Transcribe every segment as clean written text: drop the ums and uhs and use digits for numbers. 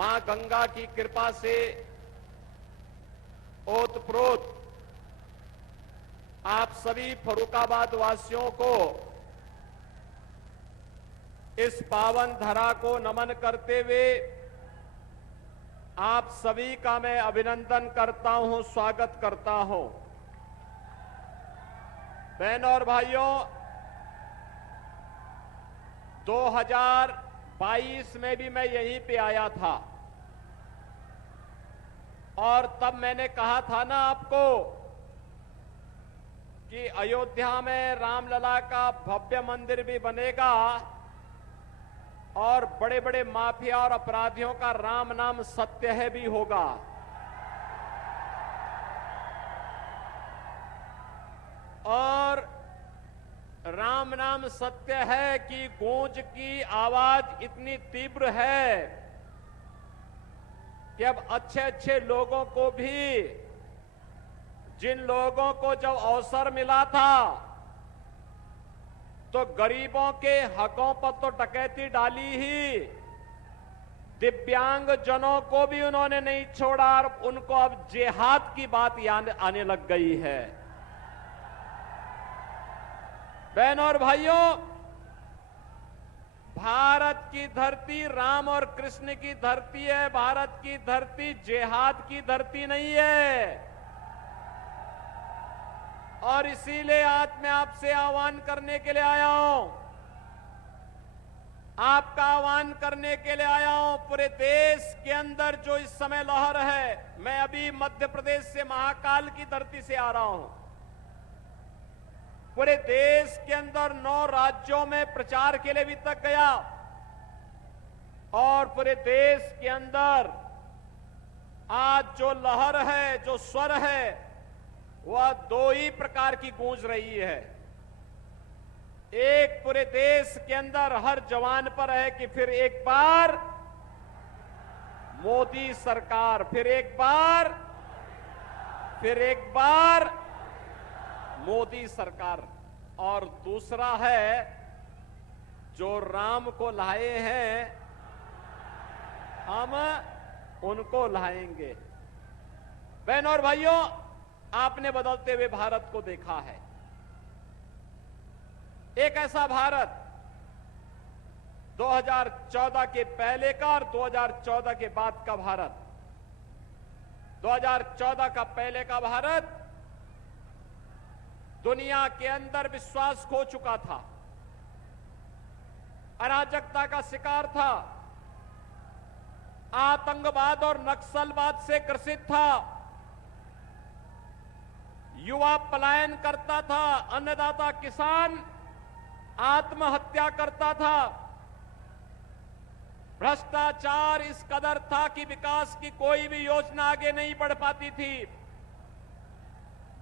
मां गंगा की कृपा से ओतप्रोत आप सभी फर्रुखाबाद वासियों को इस पावन धरा को नमन करते हुए आप सभी का मैं अभिनंदन करता हूं, स्वागत करता हूं। बहनों और भाइयों, 2022 में भी मैं यहीं पे आया था और तब मैंने कहा था ना आपको कि अयोध्या में रामलला का भव्य मंदिर भी बनेगा और बड़े बड़े माफिया और अपराधियों का राम नाम सत्य है भी होगा। और राम नाम सत्य है कि गूंज की आवाज इतनी तीव्र है कि अब अच्छे अच्छे लोगों को भी, जिन लोगों को जब अवसर मिला था तो गरीबों के हकों पर तो डकैती डाली ही, दिव्यांग जनों को भी उन्होंने नहीं छोड़ा और उनको अब जिहाद की बात आने लग गई है। बहनों और भाइयों, भारत की धरती राम और कृष्ण की धरती है। भारत की धरती जिहाद की धरती नहीं है। और इसीलिए आज मैं आपसे आह्वान करने के लिए आया हूं, आपका आह्वान करने के लिए आया हूं। पूरे देश के अंदर जो इस समय लहर है, मैं अभी मध्य प्रदेश से महाकाल की धरती से आ रहा हूं। पूरे देश के अंदर 9 राज्यों में प्रचार के लिए भी तक गया और पूरे देश के अंदर आज जो लहर है, जो स्वर है, वह 2 ही प्रकार की गूंज रही है। एक पूरे देश के अंदर हर जवान पर है कि फिर एक बार मोदी सरकार, फिर एक बार मोदी सरकार। और दूसरा है जो राम को लाए हैं हम उनको लाएंगे। बहनों और भाइयों, आपने बदलते हुए भारत को देखा है। एक ऐसा भारत 2014 के पहले का और 2014 के बाद का भारत। 2014 का पहले का भारत दुनिया के अंदर विश्वास खो चुका था, अराजकता का शिकार था, आतंकवाद और नक्सलवाद से ग्रसित था, युवा पलायन करता था, अन्नदाता किसान आत्महत्या करता था, भ्रष्टाचार इस कदर था कि विकास की कोई भी योजना आगे नहीं बढ़ पाती थी,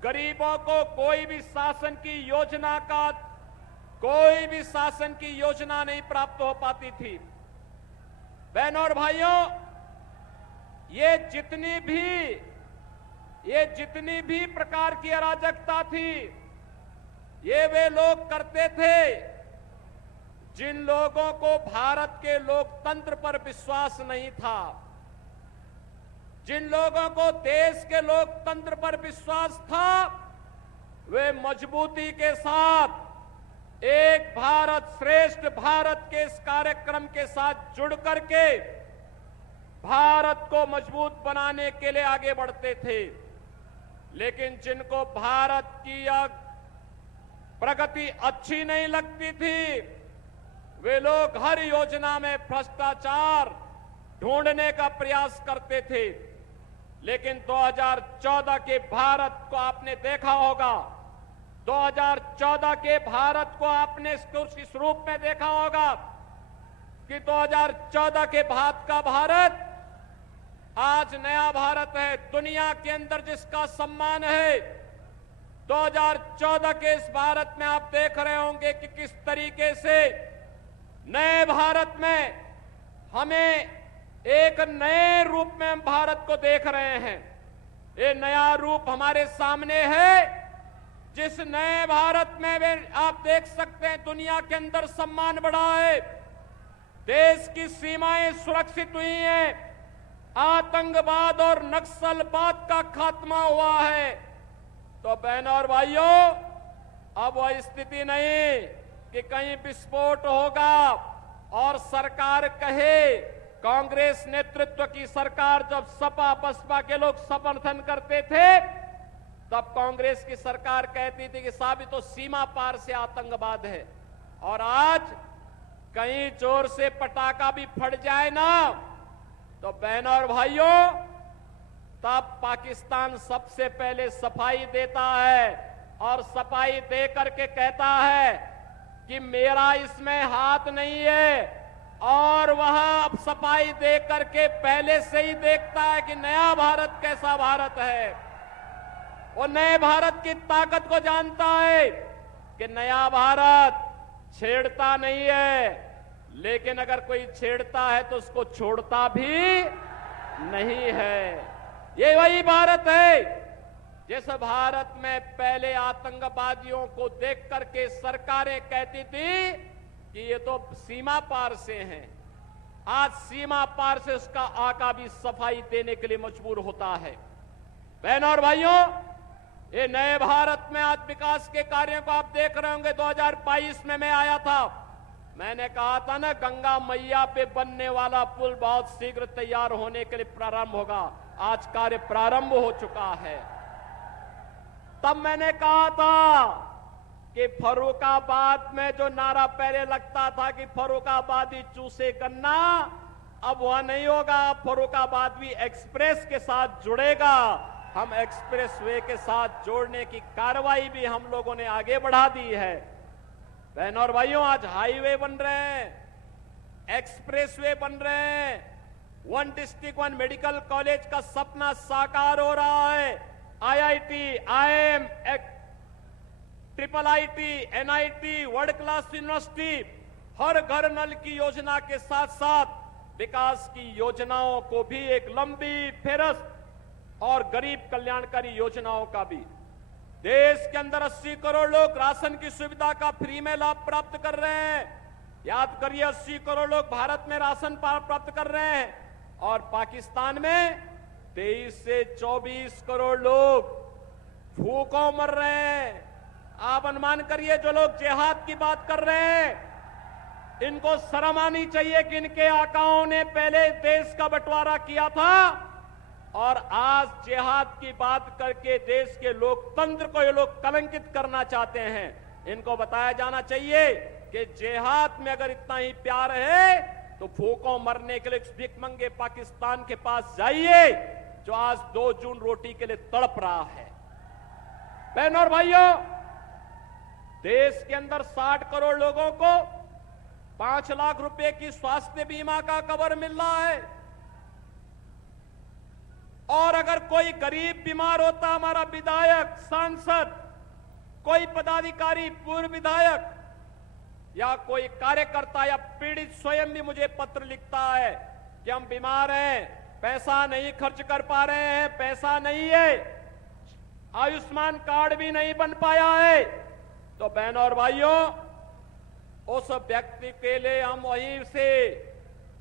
गरीबों को कोई भी शासन की योजना नहीं प्राप्त हो पाती थी। बहनों और भाइयों, ये जितनी भी प्रकार की अराजकता थी, ये वे लोग करते थे जिन लोगों को भारत के लोकतंत्र पर विश्वास नहीं था, जिन लोगों को देश के लोकतंत्र पर विश्वास था, वे मजबूती के साथ एक भारत श्रेष्ठ भारत के इस कार्यक्रम के साथ जुड़ करके भारत को मजबूत बनाने के लिए आगे बढ़ते थे। लेकिन जिनको भारत की यह प्रगति अच्छी नहीं लगती थी, वे लोग हर योजना में भ्रष्टाचार ढूंढने का प्रयास करते थे। लेकिन 2014 के भारत को आपने देखा होगा, 2014 के भारत को आपने इस रूप में देखा होगा कि 2014 के बाद का भारत आज नया भारत है, दुनिया के अंदर जिसका सम्मान है। 2014 के इस भारत में आप देख रहे होंगे कि किस तरीके से नए भारत में हमें एक नए रूप में हम भारत को देख रहे हैं। ये नया रूप हमारे सामने है, जिस नए भारत में आप देख सकते हैं दुनिया के अंदर सम्मान बढ़ा है, देश की सीमाएं सुरक्षित हुई हैं, आतंकवाद और नक्सलवाद का खात्मा हुआ है। तो बहनों और भाइयों, अब वह स्थिति नहीं कि कहीं विस्फोट होगा और सरकार कहे, कांग्रेस नेतृत्व की सरकार जब सपा बसपा के लोग समर्थन करते थे तब कांग्रेस की सरकार कहती थी कि साहब तो सीमा पार से आतंकवाद है, और आज कहीं जोर से पटाखा भी फट जाए ना तो बहनों और भाइयों, तब पाकिस्तान सबसे पहले सफाई देता है और सफाई दे करके कहता है कि मेरा इसमें हाथ नहीं है, और वह अब सफाई दे करके पहले से ही देखता है कि नया भारत कैसा भारत है। वो नए भारत की ताकत को जानता है कि नया भारत छेड़ता नहीं है, लेकिन अगर कोई छेड़ता है तो उसको छोड़ता भी नहीं है। ये वही भारत है जिस भारत में पहले आतंकवादियों को देख करके सरकारें कहती थी कि ये तो सीमा पार से हैं। आज सीमा पार से उसका आका भी सफाई देने के लिए मजबूर होता है। बहनों और भाइयों, ये नए भारत में आज विकास के कार्यों को आप देख रहे होंगे। 2022 में मैं आया था, मैंने कहा था ना, गंगा मैया पे बनने वाला पुल बहुत शीघ्र तैयार होने के लिए प्रारंभ होगा। आज कार्य प्रारंभ हो चुका है। तब मैंने कहा था कि फर्रुखाबाद में जो नारा पहले लगता था कि फर्रुखाबादी चूसे गन्ना, अब वह नहीं होगा। फर्रुखाबाद भी एक्सप्रेस के साथ जुड़ेगा। हम एक्सप्रेस वे के साथ जोड़ने की कार्रवाई भी हम लोगों ने आगे बढ़ा दी है। बहनों और भाइयों, आज हाईवे बन रहे हैं, एक्सप्रेस वे बन रहे हैं, one district one medical college का सपना साकार हो रहा है। IIT, IIM, IIIT, NIT, world class university, हर घर नल की योजना के साथ साथ विकास की योजनाओं को भी एक लंबी फेरस्त और गरीब कल्याणकारी योजनाओं का भी। देश के अंदर 80 करोड़ लोग राशन की सुविधा का फ्री में लाभ प्राप्त कर रहे हैं। याद करिए, 80 करोड़ लोग भारत में राशन प्राप्त कर रहे हैं, और पाकिस्तान में 23 से 24 करोड़ लोग भूखों मर रहे हैं। आप अनुमान करिए, जो लोग जिहाद की बात कर रहे हैं, इनको शर्म आनी चाहिए कि इनके आकाओं ने पहले देश का बंटवारा किया था और आज जिहाद की बात करके देश के लोकतंत्र को ये लोग कलंकित करना चाहते हैं। इनको बताया जाना चाहिए कि जिहाद में अगर इतना ही प्यार है तो भूखों मरने के लिए भिखमंगे पाकिस्तान के पास जाइए, जो आज 2 जून रोटी के लिए तड़प रहा है। बहनों और भाइयों, देश के अंदर 60 करोड़ लोगों को 5 लाख रुपए की स्वास्थ्य बीमा का कवर मिल रहा है, और अगर कोई गरीब बीमार होता, हमारा विधायक, सांसद, कोई पदाधिकारी, पूर्व विधायक या कोई कार्यकर्ता या पीड़ित स्वयं भी मुझे पत्र लिखता है कि हम बीमार हैं, पैसा नहीं खर्च कर पा रहे हैं, पैसा नहीं है, आयुष्मान कार्ड भी नहीं बन पाया है, तो बहनों और भाइयों, उस व्यक्ति के लिए हम वहीं से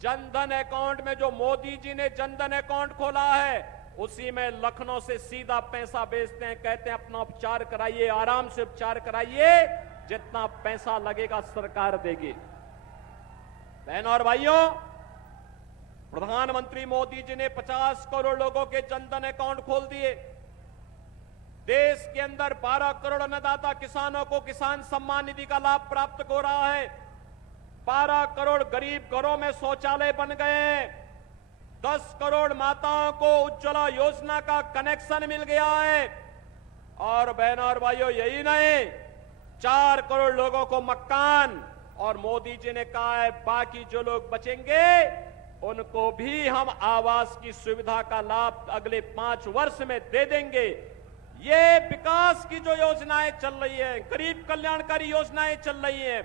जनधन अकाउंट में, जो मोदी जी ने जनधन अकाउंट खोला है, उसी में लखनऊ से सीधा पैसा भेजते हैं। कहते हैं अपना उपचार कराइए, आराम से उपचार कराइए, जितना पैसा लगेगा सरकार देगी। बहनों और भाइयों, प्रधानमंत्री मोदी जी ने 50 करोड़ लोगों के जनधन अकाउंट खोल दिए। देश के अंदर 12 करोड़ अन्नदाता किसानों को किसान सम्मान निधि का लाभ प्राप्त हो रहा है। 12 करोड़ गरीब घरों में शौचालय बन गए हैं। 10 करोड़ माताओं को उज्ज्वला योजना का कनेक्शन मिल गया है। और बहनों और भाइयों, यही नहीं, 4 करोड़ लोगों को मकान, और मोदी जी ने कहा है बाकी जो लोग बचेंगे उनको भी हम आवास की सुविधा का लाभ अगले 5 वर्ष में दे देंगे। ये विकास की जो योजनाएं चल रही है, गरीब कल्याणकारी योजनाएं चल रही हैं,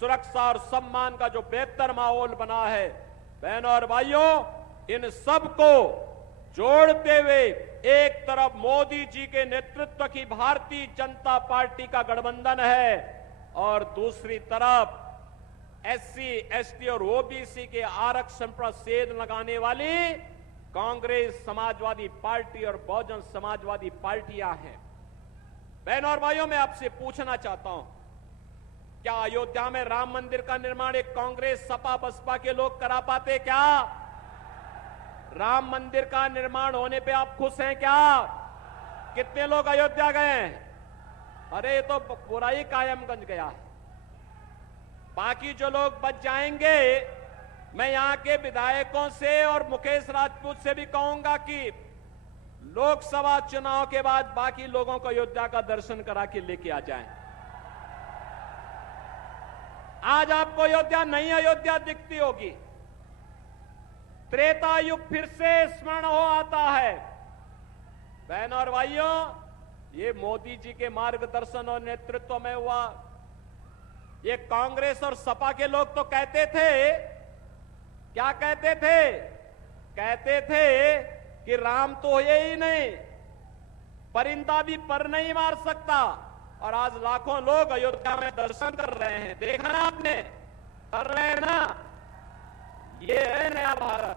सुरक्षा और सम्मान का जो बेहतर माहौल बना है, बहनों और भाइयों, इन सब को जोड़ते हुए एक तरफ मोदी जी के नेतृत्व की भारतीय जनता पार्टी का गठबंधन है, और दूसरी तरफ SC, ST और OBC के आरक्षण पर सेध लगाने वाली कांग्रेस, समाजवादी पार्टी और बहुजन समाजवादी पार्टियां हैं। बहनों और भाइयों, मैं आपसे पूछना चाहता हूं, क्या अयोध्या में राम मंदिर का निर्माण एक कांग्रेस, सपा, बसपा के लोग करा पाते क्या? राम मंदिर का निर्माण होने पे आप खुश हैं क्या? कितने लोग अयोध्या गए हैं? अरे ये तो पूरा ही कायमगंज गया है। बाकी जो लोग बच जाएंगे, मैं यहां के विधायकों से और मुकेश राजपूत से भी कहूंगा कि लोकसभा चुनाव के बाद बाकी लोगों को अयोध्या का दर्शन करा के लेके आ जाएं। आज आपको अयोध्या नई अयोध्या दिखती होगी। त्रेता युग फिर से स्मरण हो आता है। बहनों और भाइयों, ये मोदी जी के मार्गदर्शन और नेतृत्व में हुआ। ये कांग्रेस और सपा के लोग तो कहते थे, क्या कहते थे? कहते थे कि राम तो है ही नहीं, परिंदा भी पर नहीं मार सकता। और आज लाखों लोग अयोध्या में दर्शन कर रहे हैं। देखा ना आपने? कर रहे हैं ना? ये है नया भारत।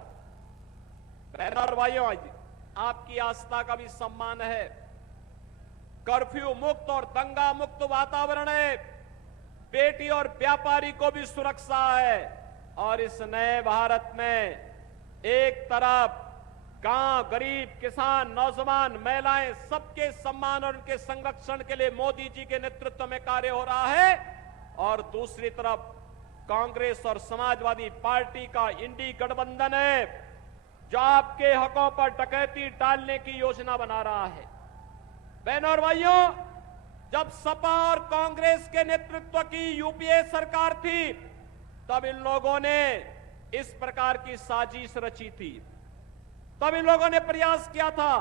बहनों और भाइयों, आपकी आस्था का भी सम्मान है। कर्फ्यू मुक्त और दंगा मुक्त वातावरण है। बेटी और व्यापारी को भी सुरक्षा है। और इस नए भारत में एक तरफ गांव, गरीब, किसान, नौजवान, महिलाएं, सबके सम्मान और उनके संरक्षण के लिए मोदी जी के नेतृत्व में कार्य हो रहा है, और दूसरी तरफ कांग्रेस और समाजवादी पार्टी का इंडी गठबंधन है, जो आपके हकों पर डकैती डालने की योजना बना रहा है। बहनों और भाइयों, जब सपा और कांग्रेस के नेतृत्व की यूपीए सरकार थी, तब इन लोगों ने इस प्रकार की साजिश रची थी। तब इन लोगों ने प्रयास किया था।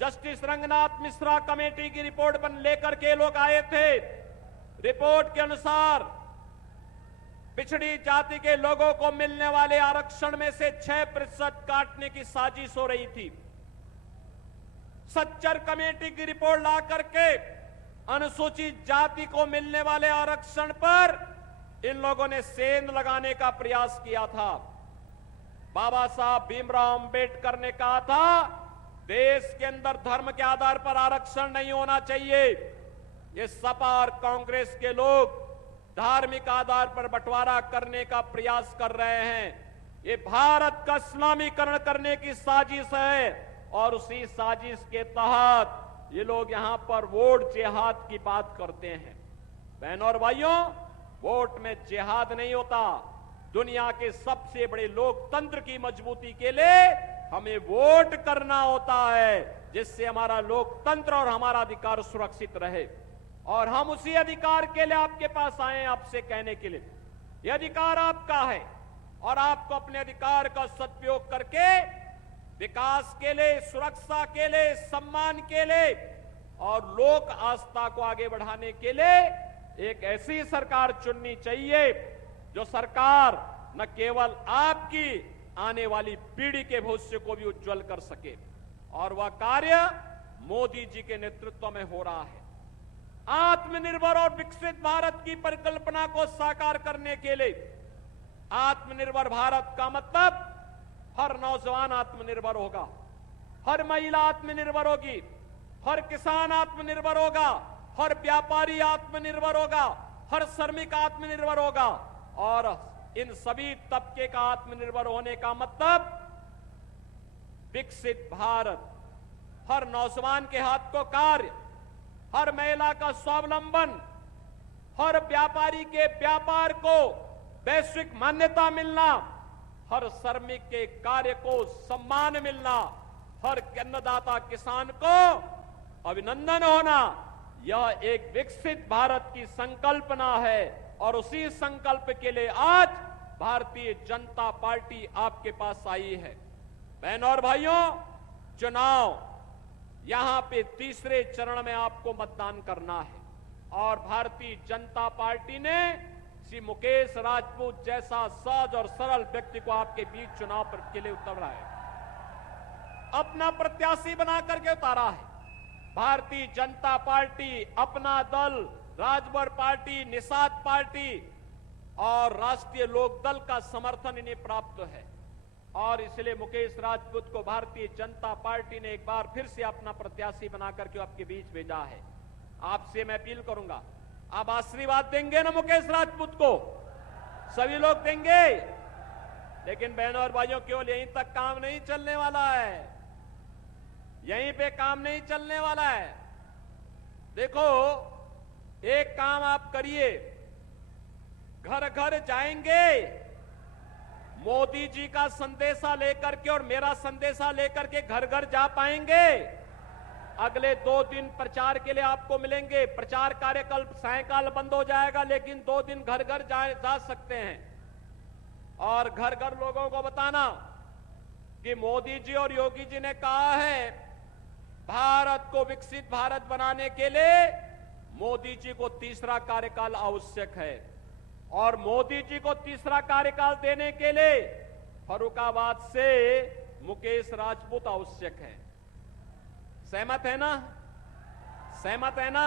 जस्टिस रंगनाथ मिश्रा कमेटी की रिपोर्ट बन लेकर के लोग आए थे। रिपोर्ट के अनुसार पिछड़ी जाति के लोगों को मिलने वाले आरक्षण में से 6% काटने की साजिश हो रही थी। सच्चर कमेटी की रिपोर्ट ला करके अनुसूचित जाति को मिलने वाले आरक्षण पर इन लोगों ने सेंध लगाने का प्रयास किया था। बाबा साहब भीमराव अंबेडकर ने कहा था, देश के अंदर धर्म के आधार पर आरक्षण नहीं होना चाहिए। ये सपा और कांग्रेस के लोग धार्मिक आधार पर बंटवारा करने का प्रयास कर रहे हैं। ये भारत का इस्लामीकरण करने की साजिश है, और उसी साजिश के तहत ये लोग यहां पर वोट जिहाद की बात करते हैं। बहनों और भाइयों, वोट में जिहाद नहीं होता। दुनिया के सबसे बड़े लोकतंत्र की मजबूती के लिए हमें वोट करना होता है, जिससे हमारा लोकतंत्र और हमारा अधिकार सुरक्षित रहे। और हम उसी अधिकार के लिए आपके पास आए हैं, आपसे कहने के लिए, यह अधिकार आपका है, और आपको अपने अधिकार का सदुपयोग करके विकास के लिए, सुरक्षा के लिए, सम्मान के लिए और लोक आस्था को आगे बढ़ाने के लिए एक ऐसी सरकार चुननी चाहिए जो सरकार न केवल आपकी आने वाली पीढ़ी के भविष्य को भी उज्जवल कर सके। और वह कार्य मोदी जी के नेतृत्व में हो रहा है। आत्मनिर्भर और विकसित भारत की परिकल्पना को साकार करने के लिए, आत्मनिर्भर भारत का मतलब हर नौजवान आत्मनिर्भर होगा, हर महिला आत्मनिर्भर होगी, हर किसान आत्मनिर्भर होगा, हर व्यापारी आत्मनिर्भर होगा, हर श्रमिक आत्मनिर्भर होगा। और इन सभी तबके का आत्मनिर्भर होने का मतलब विकसित भारत, हर नौजवान के हाथ को कार्य, हर महिला का स्वावलंबन, हर व्यापारी के व्यापार को वैश्विक मान्यता मिलना, हर श्रमिक के कार्य को सम्मान मिलना, हर अन्नदाता किसान को अभिनंदन होना, यह एक विकसित भारत की संकल्पना है। और उसी संकल्प के लिए आज भारतीय जनता पार्टी आपके पास आई है। बहनों और भाइयों, चुनाव यहां पे तीसरे चरण में आपको मतदान करना है, और भारतीय जनता पार्टी ने श्री मुकेश राजपूत जैसा सहज और सरल व्यक्ति को आपके बीच चुनाव के लिए उतारा है, अपना प्रत्याशी बना करके उतारा है। भारतीय जनता पार्टी, अपना दल, राजभर पार्टी, निषाद पार्टी और राष्ट्रीय लोकदल का समर्थन इन्हें प्राप्त है। और इसलिए मुकेश राजपूत को भारतीय जनता पार्टी ने एक बार फिर से अपना प्रत्याशी बनाकर के आपके बीच भेजा है। आपसे मैं अपील करूंगा, आप आशीर्वाद देंगे ना मुकेश राजपूत को? सभी लोग देंगे। लेकिन बहनों और भाइयों, केवल यहीं तक काम नहीं चलने वाला है, यहीं पे काम नहीं चलने वाला है। देखो, एक काम आप करिए, घर घर जाएंगे, मोदी जी का संदेशा लेकर के और मेरा संदेशा लेकर के घर घर जा पाएंगे। अगले 2 दिन प्रचार के लिए आपको मिलेंगे। प्रचार कार्यकाल सायकाल बंद हो जाएगा, लेकिन 2 दिन घर घर जा सकते हैं और घर घर लोगों को बताना कि मोदी जी और योगी जी ने कहा है, भारत को विकसित भारत बनाने के लिए मोदी जी को तीसरा कार्यकाल आवश्यक है और मोदी जी को तीसरा कार्यकाल देने के लिए फर्रुखाबाद से मुकेश राजपूत आवश्यक है। सहमत है ना? सहमत है ना?